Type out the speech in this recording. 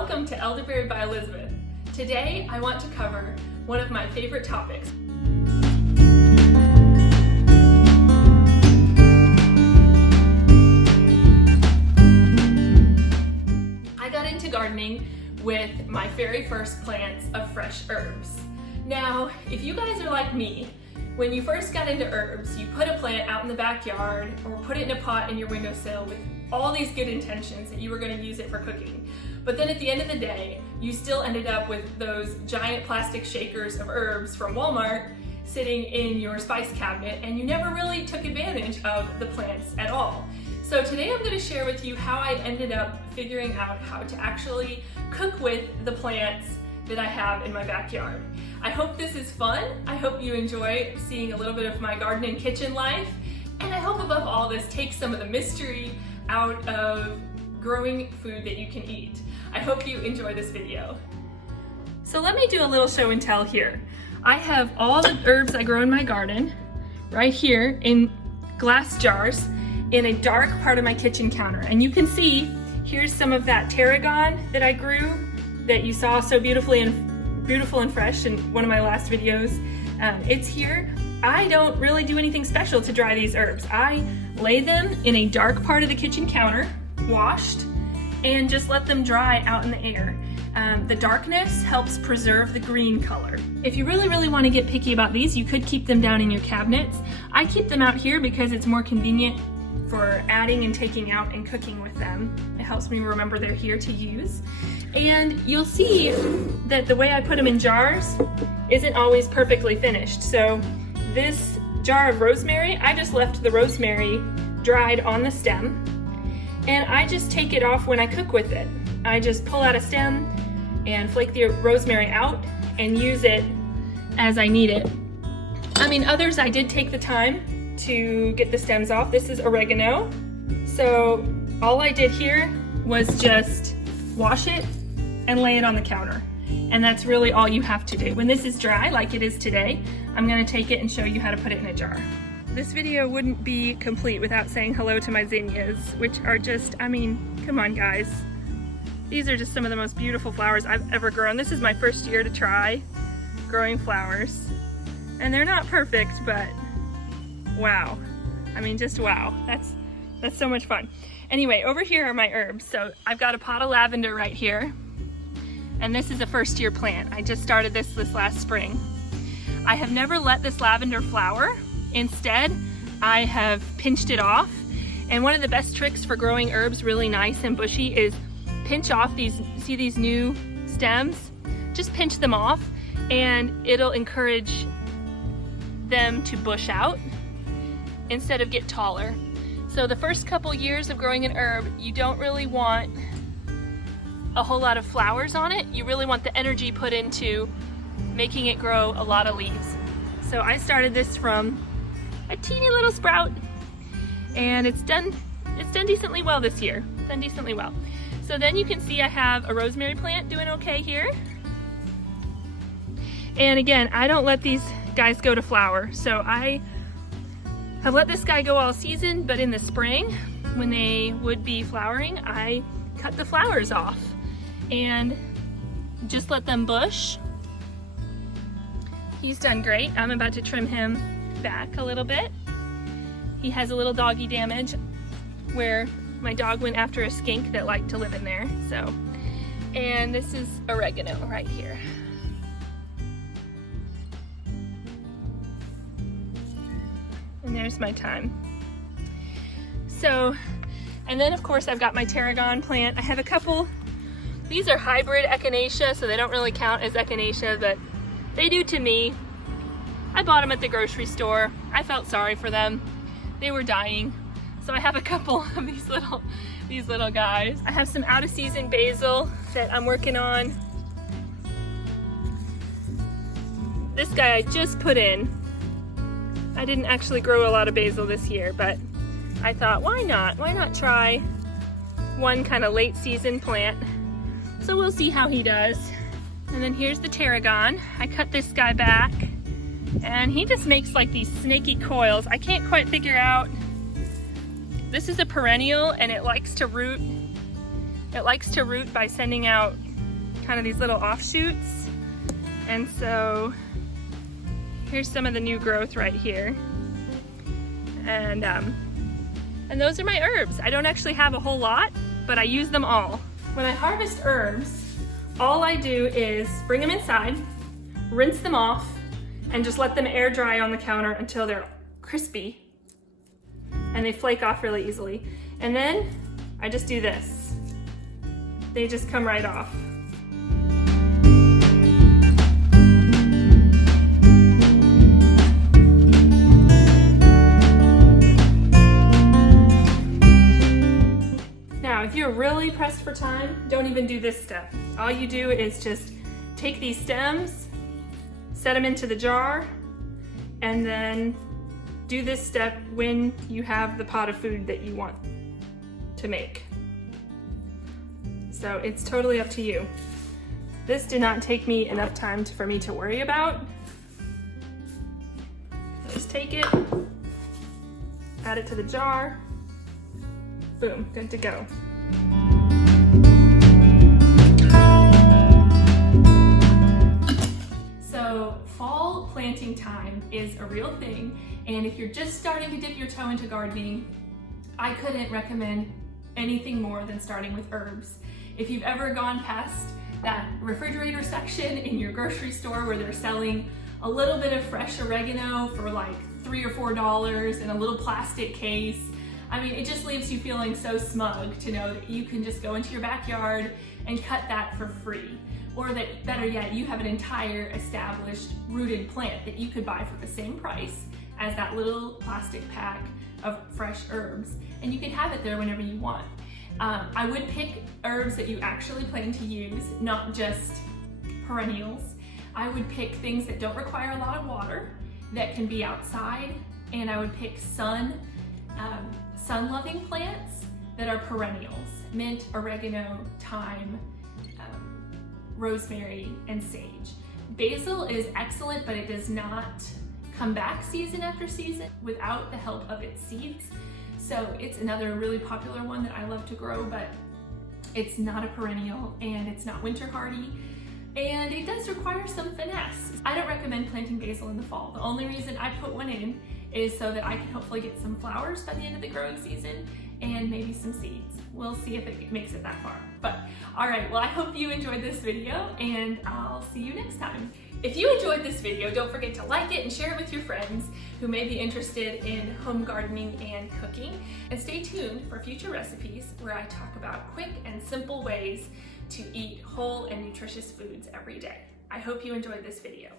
Welcome to Elderberry by Elizabeth. Today I want to cover one of my favorite topics. I got into gardening with my very first plants of fresh herbs. Now, if you guys are like me, when you first got into herbs, you put a plant out in the backyard or put it in a pot in your windowsill with all these good intentions that you were going to use it for cooking. But then at the end of the day, you still ended up with those giant plastic shakers of herbs from Walmart sitting in your spice cabinet, and you never really took advantage of the plants at all. So today I'm going to share with you how I ended up figuring out how to actually cook with the plants that I have in my backyard. I hope this is fun. I hope you enjoy seeing a little bit of my garden and kitchen life. And I hope above all this takes some of the mystery out of growing food that you can eat. I hope you enjoy this video. So let me do a little show and tell here. I have all the herbs I grow in my garden right here in glass jars in a dark part of my kitchen counter. And you can see here's some of that tarragon that I grew that you saw so beautiful and fresh in one of my last videos. It's here. I don't really do anything special to dry these herbs. I lay them in a dark part of the kitchen counter, washed, and just let them dry out in the air. The darkness helps preserve the green color. If you really want to get picky about these, you could keep them down in your cabinets. I keep them out here because it's more convenient for adding and taking out and cooking with them. It helps me remember they're here to use. And you'll see that the way I put them in jars isn't always perfectly finished. So this jar of rosemary, I just left the rosemary dried on the stem, and I just take it off when I cook with it. I just pull out a stem and flake the rosemary out and use it as I need it. I mean, others I did take the time to get the stems off. This is oregano. So all I did here was just wash it and lay it on the counter. And that's really all you have to do. When this is dry, like it is today, I'm gonna take it and show you how to put it in a jar. This video wouldn't be complete without saying hello to my zinnias, which are just, I mean, come on guys. These are just some of the most beautiful flowers I've ever grown. This is my first year to try growing flowers. And they're not perfect, but wow. I mean, just wow. That's so much fun. Anyway, over here are my herbs. So I've got a pot of lavender right here. And this is a first year plant. I just started this last spring. I have never let this lavender flower. Instead, I have pinched it off. And one of the best tricks for growing herbs really nice and bushy is pinch off these, see these new stems? Just pinch them off and it'll encourage them to bush out instead of get taller. So the first couple years of growing an herb, you don't really want a whole lot of flowers on it. You really want the energy put into making it grow a lot of leaves. So I started this from a teeny little sprout, and it's done decently well this year. Done decently well. So then you can see I have a rosemary plant doing okay here. And again, I don't let these guys go to flower. So I have let this guy go all season, but in the spring, when they would be flowering, I cut the flowers off and just let them bush. He's done great. I'm about to trim him back a little bit. He has a little doggy damage where my dog went after a skink that liked to live in there. So, and this is oregano right here. And there's my thyme. So, and then of course I've got my tarragon plant. I have a couple, these are hybrid echinacea, so they don't really count as echinacea, but they do to me. I bought them at the grocery store. I felt sorry for them. They were dying. So I have a couple of these little guys. I have some out of season basil that I'm working on. This guy I just put in. I didn't actually grow a lot of basil this year, but I thought, why not? Why not try one kind of late season plant? So we'll see how he does. And then here's the tarragon. I cut this guy back and he just makes like these snaky coils. I can't quite figure out. This is a perennial and it likes to root by sending out kind of these little offshoots. And so here's some of the new growth right here. And those are my herbs. I don't actually have a whole lot, but I use them all. When I harvest herbs, all I do is bring them inside, rinse them off, and just let them air dry on the counter until they're crispy and they flake off really easily. And then I just do this. They just come right off. Now, if you're really pressed for time, don't even do this step. All you do is just take these stems, set them into the jar, and then do this step when you have the pot of food that you want to make. So it's totally up to you. This did not take me enough time for me to worry about. Just take it, add it to the jar, boom, good to go. So fall planting time is a real thing, and if you're just starting to dip your toe into gardening, I couldn't recommend anything more than starting with herbs. If you've ever gone past that refrigerator section in your grocery store where they're selling a little bit of fresh oregano for like $3 or $4 in a little plastic case, I mean, it just leaves you feeling so smug to know that you can just go into your backyard and cut that for free. Or that, better yet, you have an entire established rooted plant that you could buy for the same price as that little plastic pack of fresh herbs, and you can have it there whenever you want. I would pick herbs that you actually plan to use, not just perennials. I would pick things that don't require a lot of water, that can be outside, and I would pick sun-loving plants that are perennials. Mint, oregano, thyme, rosemary, and sage. Basil is excellent, but it does not come back season after season without the help of its seeds. So it's another really popular one that I love to grow, but it's not a perennial and it's not winter hardy, and it does require some finesse. I don't recommend planting basil in the fall. The only reason I put one in is so that I can hopefully get some flowers by the end of the growing season and maybe some seeds. We'll see if it makes it that far. But all right, well, I hope you enjoyed this video, and I'll see you next time. If you enjoyed this video, don't forget to like it and share it with your friends who may be interested in home gardening and cooking. And stay tuned for future recipes where I talk about quick and simple ways to eat whole and nutritious foods every day. I hope you enjoyed this video.